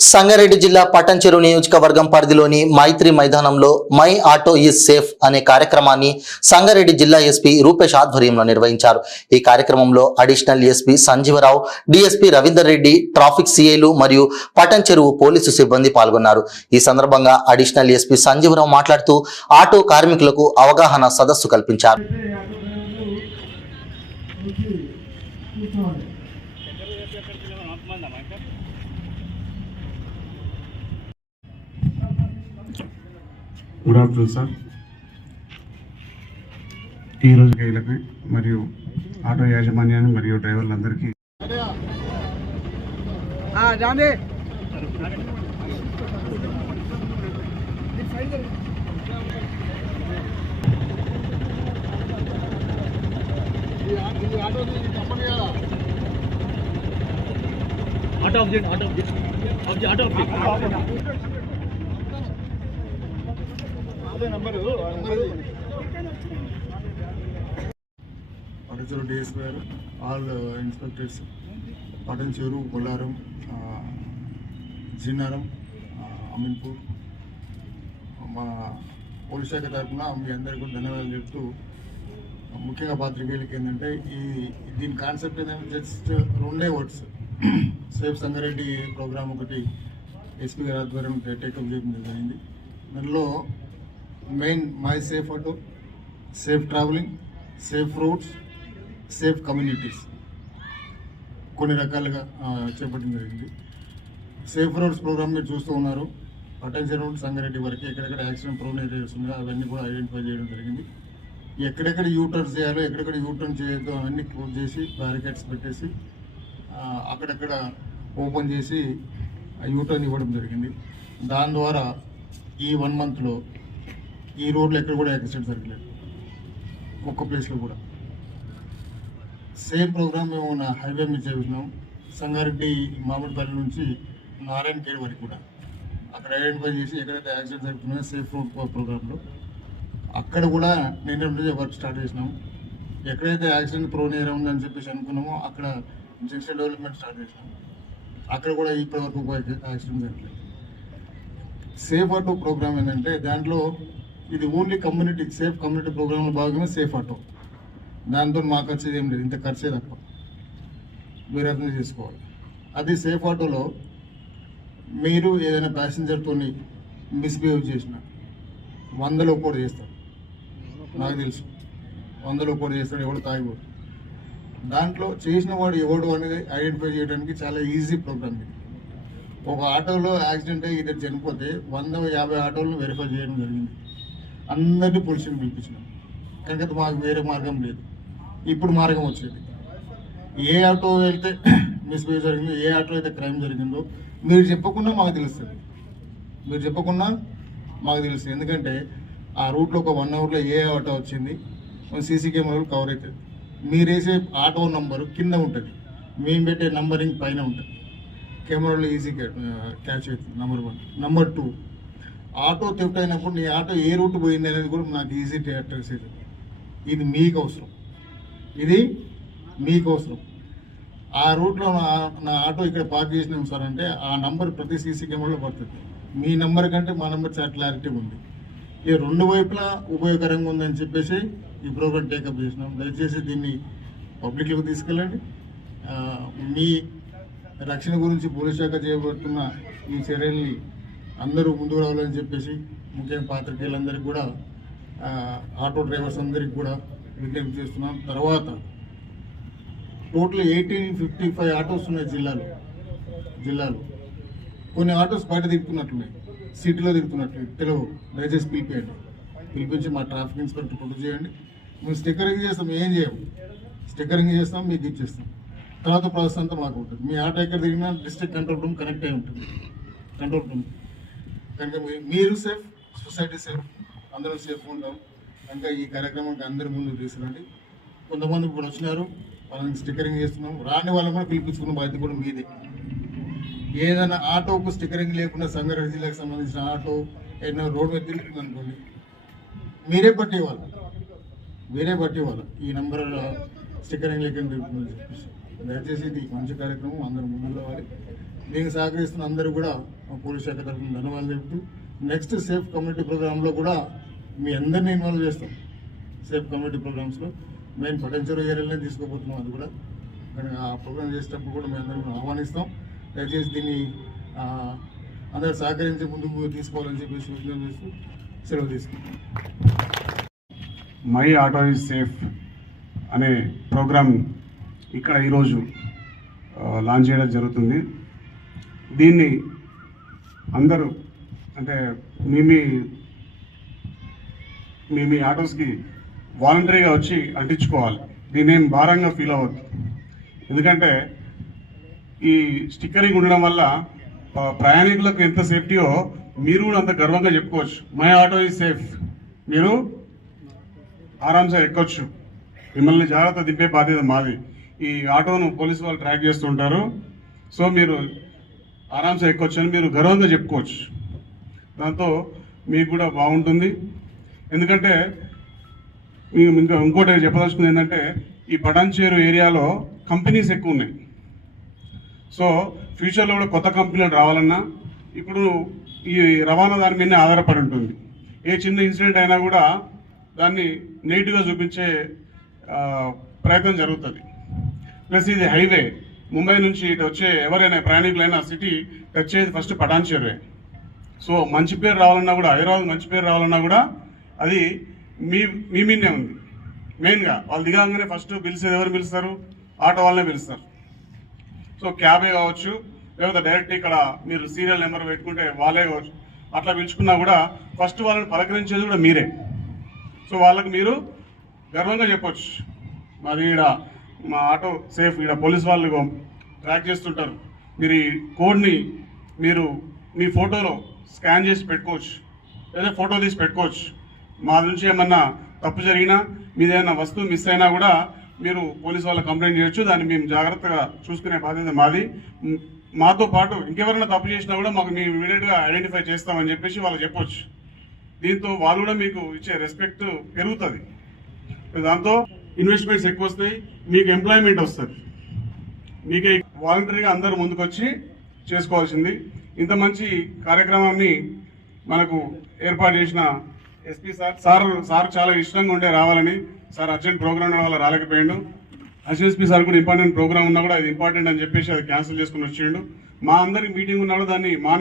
సంగారెడ్డి జిల్లా పట్టంచెరు నియోజకవర్గం పరిధిలోని మైత్రి మైదానంలో మై ఆటో ఈజ్ సేఫ్ అనే కార్యక్రమాన్ని సంగారెడ్డి జిల్లా ఎస్పీ రూపేష్ ఆధ్వర్యంలో నిర్వహించారు. ఈ కార్యక్రమంలో additional SP Sanjeeva Rao, DSP Ravinder Reddy, traffic సిఐలు మరియు పట్టంచెరు పోలీసు సిబ్బంది పాల్గొన్నారు. ఈ సందర్భంగా అడిషనల్ ఎస్పీ సంజీవరావు మాట్లాడుతూ ఆటో కార్మికులకు అవగాహన సదస్సు కల్పించారు. Good afternoon sir. ఈరోజు గైలకి మరియు ఆటో యాజమాన్యాన్ని మరియు డ్రైవర్లందరికీ పట్టంచెరు డిఎస్పీ గారు, ఆల్ ఇన్స్పెక్టర్స్, పట్టంచెరు, బొల్లారం, జిన్నారం, అమీన్పూర్, మా పోలీస్ శాఖ తరఫున మీ అందరికీ కూడా ధన్యవాదాలు చెప్తూ, ముఖ్యంగా పాత్రికేయులకి ఏంటంటే దీని కాన్సెప్ట్ ఏంటంటే జస్ట్ రెండే వర్డ్స్. సేఫ్ సంగారెడ్డి ప్రోగ్రామ్ ఒకటి ఎస్పీ గారి ఆధ్వర్యం టేకప్ చేయడం జరిగింది. దానిలో main my safe auto, safe travelling, safe roots, safe communities కొన్ని రకాలుగా చేపట్టడం జరిగింది. సేఫ్ రోడ్స్ ప్రోగ్రామ్ మీరు చూస్తూ ఉన్నారు. పట్టంచెరు నుండి సంగారెడ్డి వరకు ఎక్కడెక్కడ యాక్సిడెంట్ ప్రోన్ ఏరియాస్ ఉన్నాయో అవన్నీ కూడా ఐడెంటిఫై చేయడం జరిగింది. ఎక్కడెక్కడ యూటర్న్స్ చేయాలో, ఎక్కడెక్కడ యూటర్న్ చేయొద్దో అవన్నీ క్లోజ్ చేసి బ్యారికేడ్స్ పెట్టేసి అక్కడక్కడ ఓపెన్ చేసి యూటర్న్ ఇవ్వడం జరిగింది. దాని ద్వారా ఈ 1 monthలో ఈ రోడ్లో ఎక్కడ కూడా యాక్సిడెంట్ జరగలేదు, ఒక్క ప్లేస్లో కూడా. సేమ్ ప్రోగ్రామ్ మేము హైవే మీద చేస్తున్నాం. సంగారెడ్డి మామిడిపల్లి నుంచి నారాయణఖేడ్ వరకు కూడా అక్కడ ఐడెంటిఫై చేసి ఎక్కడైతే యాక్సిడెంట్ జరుగుతున్నాయో సేఫ్ రోడ్ ప్రోగ్రాంలో అక్కడ కూడా నిన్న వర్క్ స్టార్ట్ చేసినాం. ఎక్కడైతే యాక్సిడెంట్ ప్రోన్ ఏరియా ఉందని చెప్పేసి అనుకున్నామో అక్కడ జంక్షన్ డెవలప్మెంట్ స్టార్ట్ చేసినాం. అక్కడ కూడా ఇప్పటివరకు యాక్సిడెంట్ జరగలేదు. సేఫ్ ఆటో ప్రోగ్రామ్ ఏంటంటే దాంట్లో ఇది ఓన్లీ కమ్యూనిటీ సేఫ్ కమ్యూనిటీ ప్రోగ్రాంలో భాగమే సేఫ్ ఆటో. దాంతో మాకు వచ్చేది ఏం లేదు, ఇంత ఖర్చే తక్కువ, మీరు అర్థం చేసుకోవాలి. అది సేఫ్ ఆటోలో మీరు ఏదైనా ప్యాసింజర్తో మిస్బిహేవ్ చేసిన 100లో కూడా చేస్తారు, నాకు తెలుసు. 100లో కూడా చేస్తాడు, ఎవడు తాగిపోడు. దాంట్లో చేసిన వాడు ఎవడు అనేది ఐడెంటిఫై చేయడానికి చాలా ఈజీ ప్రోగ్రామ్ ఇది. ఒక ఆటోలో యాక్సిడెంట్ అయ్యి ఇద్దరు చనిపోతే 150 ఆటోలను వెరిఫై చేయడం జరిగింది. అందరినీ పోలీసుని పిలిపించినాం. కనుక మాకు వేరే మార్గం లేదు, ఇప్పుడు మార్గం వచ్చేది. ఏ ఆటో వెళ్తే మిస్బిహేవ్ జరిగిందో, ఏ ఆటో అయితే క్రైమ్ జరిగిందో మీరు చెప్పకుండా మాకు తెలుస్తుంది. మీరు చెప్పకుండా మాకు తెలుస్తుంది. ఎందుకంటే ఆ రూట్లో ఒక 1 hourలో ఏ ఆటో వచ్చింది సీసీ కెమెరాలు కవర్ అవుతుంది. మీరు వేసే ఆటో నంబరు కింద ఉంటుంది, మేము పెట్టే నంబరింగ్ పైన ఉంటుంది. కెమెరాలో ఈజీ క్యాచ్ అవుతుంది. నెంబర్ 1. నెంబర్ 2, ఆటో థెఫ్ట్ అయినప్పుడు నీ ఆటో ఏ రూట్ పోయింది అనేది కూడా నాకు ఈజీ ట్రేస్ అవుతుంది. ఇది మీకు అవసరం, ఇది మీకు అవసరం. ఆ రూట్లో నా ఆటో ఇక్కడ పార్క్ చేసినాం సార్ అంటే ఆ నంబర్ ప్రతి సీసీ కెమెరాలో పడుతుంది. మీ నెంబర్ కంటే మా నెంబర్ చాలా క్లారిటీ ఉంది. ఈ 2 వైపులా ఉపయోగకరంగా ఉందని చెప్పేసి ఈ ప్రోగ్రామ్ టేకప్ చేసినాం. దయచేసి దీన్ని పబ్లిక్లోకి తీసుకెళ్ళండి. మీ రక్షణ గురించి పోలీస్ శాఖ చేయబడుతున్న ఈ చర్యల్ని అందరూ ముందుకు రావాలని చెప్పేసి ముఖ్యంగా పాత్రికేయులందరికీ కూడా, ఆటో డ్రైవర్స్ అందరికీ కూడా విజ్ఞప్తి చేస్తున్నాం. తర్వాత టోటల్ 1855 ఆటోస్ ఉన్నాయి జిల్లాలో. కొన్ని ఆటోస్ బయట దిగుతున్నట్లున్నాయి, సిటీలో దిగుతున్నట్లు తెలుగు. దయచేసి పిలిపించి మా ట్రాఫిక్ ఇన్స్పెక్టర్ ప్రొడ్యూస్ చేయండి. మేము స్టిక్కరింగ్ చేస్తాం, ఏం చేయము, స్టిక్కరింగ్ చేస్తాం, మీకు ఇచ్చేస్తాం. తర్వాత ప్రాసెస్ అంతా మాకు ఉంటుంది. మీ ఆటో ఎక్కడ తిరిగినా డిస్ట్రిక్ట్ కంట్రోల్ రూమ్ కనెక్ట్ అయి ఉంటుంది, కంట్రోల్ రూమ్. కనుక మీరు సేఫ్, సొసైటీ సేఫ్, అందరం సేఫ్గా ఉంటాం. కనుక ఈ కార్యక్రమానికి అందరి ముందు తీసుకురండి. కొంతమంది ఇప్పుడు వచ్చినారు, వాళ్ళని స్టిక్కరింగ్ చేస్తున్నాం. రాని వాళ్ళని కూడా పిలిపించుకున్న బాధ్యత కూడా మీదే. ఏదైనా ఆటోకు స్టిక్కరింగ్ లేకుండా సంగారెడ్డి జిల్లాకు సంబంధించిన ఆటో ఏదైనా రోడ్ మీద తిరుగుతుంది అనుకోండి, మీరే పట్టేవాళ్ళు ఈ నెంబర్ స్టిక్కరింగ్ లేకుండా తిరుగుతుందని చెప్పేసి. దయచేసి ఇది మంచి కార్యక్రమం, అందరూ ముందుకు రావాలి. దీనికి సహకరిస్తున్న అందరూ కూడా మా పోలీస్ శాఖ తరఫున ధన్యవాదాలు చెబుతూ నెక్స్ట్ సేఫ్ కమ్యూనిటీ ప్రోగ్రాంలో కూడా మీ అందరినీ ఇన్వాల్వ్ చేస్తాం. సేఫ్ కమ్యూనిటీ ప్రోగ్రామ్స్లో మెయిన్ పటంచెరు ఏరియాలోనే తీసుకోబోతున్నాం. అది కూడా కానీ ఆ ప్రోగ్రామ్ చేసేటప్పుడు కూడా మేము అందరినీ ఆహ్వానిస్తాం. దయచేసి దీన్ని అందరూ సహకరించి ముందుకు తీసుకోవాలని చెప్పేసి విజ్ఞప్తి చేస్తూ సెలవు తీసుకుంటాం. మై ఆటో ఈజ్ సేఫ్ అనే ప్రోగ్రామ్ ఇక్కడ ఈరోజు లాంచ్ చేయడం జరుగుతుంది. దీన్ని అందరూ అంటే మీ ఆటోస్కి వాలంటరీగా వచ్చి అంటించుకోవాలి. దీన్ని ఏం భారంగా ఫీల్ అవ్వద్దు. ఎందుకంటే ఈ స్టిక్కరింగ్ ఉండడం వల్ల ప్రయాణికులకు ఎంత సేఫ్టీయో మీరు కూడా అంత గర్వంగా చెప్పుకోవచ్చు. మై ఆటో ఈజ్ సేఫ్, మీరు ఆరాంసే ఎక్కొచ్చు. మిమ్మల్ని జాగ్రత్త దింపే బాధ్యత మాది. ఈ ఆటోను పోలీసు వాళ్ళు ట్రాక్ చేస్తుంటారు. సో మీరు ఆరాంసే ఎక్కొచ్చు అని మీరు గర్వంగా చెప్పుకోవచ్చు. దాంతో మీకు కూడా బాగుంటుంది. ఎందుకంటే ఇంకోటి చెప్పదలుచుకుంది ఏంటంటే ఈ పటాన్చేరు ఏరియాలో కంపెనీస్ ఎక్కువ ఉన్నాయి. సో ఫ్యూచర్లో కూడా కొత్త కంపెనీలు రావాలన్నా ఇప్పుడు ఈ రవాణా దాని మీదనే ఆధారపడి ఉంటుంది. ఏ చిన్న ఇన్సిడెంట్ అయినా కూడా దాన్ని నెగిటివ్గా చూపించే ప్రయత్నం జరుగుతుంది. ప్లస్ ఇది హైవే, ముంబై నుంచి ఇటు వచ్చే ఎవరైనా ప్రయాణికులైనా సిటీ టచ్ అయ్యేది ఫస్ట్ పటాన్చేరువే. సో మంచి పేరు రావాలన్నా కూడా, హైదరాబాద్ మంచి పేరు రావాలన్నా కూడా అది మీ మీదే ఉంది. మెయిన్గా వాళ్ళు దిగాగానే ఫస్ట్ పిలిచేది ఎవరు పిలుస్తారు? ఆటో వాళ్ళనే పిలుస్తారు. సో క్యాబే కావచ్చు, లేకపోతే డైరెక్ట్ ఇక్కడ మీరు సీరియల్ నెంబర్ పెట్టుకుంటే వాళ్ళే కావచ్చు. అట్లా పిలుచుకున్నా కూడా ఫస్ట్ వాళ్ళని పలకరించేది కూడా మీరే. సో వాళ్ళకి మీరు గర్వంగా చెప్పొచ్చు, మాది ఈడ మా ఆటో సేఫ్, ఈడ పోలీస్ వాళ్ళు ట్రాక్ చేస్తుంటారు. మీరు ఈ కోడ్ని మీరు మీ ఫోటోలో స్కాన్ చేసి పెట్టుకోవచ్చు, లేదా ఫోటో తీసి పెట్టుకోవచ్చు. మా నుంచి ఏమన్నా తప్పు జరిగినా, మీదేమన్నా వస్తువు మిస్ అయినా కూడా మీరు పోలీస్ వాళ్ళకి కంప్లైంట్ చేయొచ్చు. దాన్ని మేము జాగ్రత్తగా చూసుకునే బాధ్యత మాది. మాతో పాటు ఇంకెవరైనా తప్పు చేసినా కూడా మాకు మేము ఇమీడియట్గా ఐడెంటిఫై చేస్తామని చెప్పేసి వాళ్ళకి చెప్పొచ్చు. దీంతో వాళ్ళు కూడా మీకు ఇచ్చే రెస్పెక్ట్ పెరుగుతుంది. దాంతో ఇన్వెస్ట్మెంట్స్ ఎక్కువ వస్తాయి, మీకు ఎంప్లాయ్మెంట్ వస్తుంది. మీకే వాలంటరీగా అందరూ ముందుకొచ్చి చేసుకోవాల్సింది. ఇంత మంచి కార్యక్రమాన్ని మనకు ఏర్పాటు చేసిన ఎస్పీ సార్ చాలా ఇష్టంగా ఉండే రావాలని. సార్ అర్జెంట్ ప్రోగ్రామ్ వల్ల రాలేకపోయాడు. ఎస్పీ సార్ కూడా ఇంపార్టెంట్ ప్రోగ్రామ్ ఉన్నా కూడా అది ఇంపార్టెంట్ అని చెప్పేసి అది క్యాన్సిల్ చేసుకుని వచ్చిండు. మా అందరికి మీటింగ్ ఉన్నా కూడా దాన్ని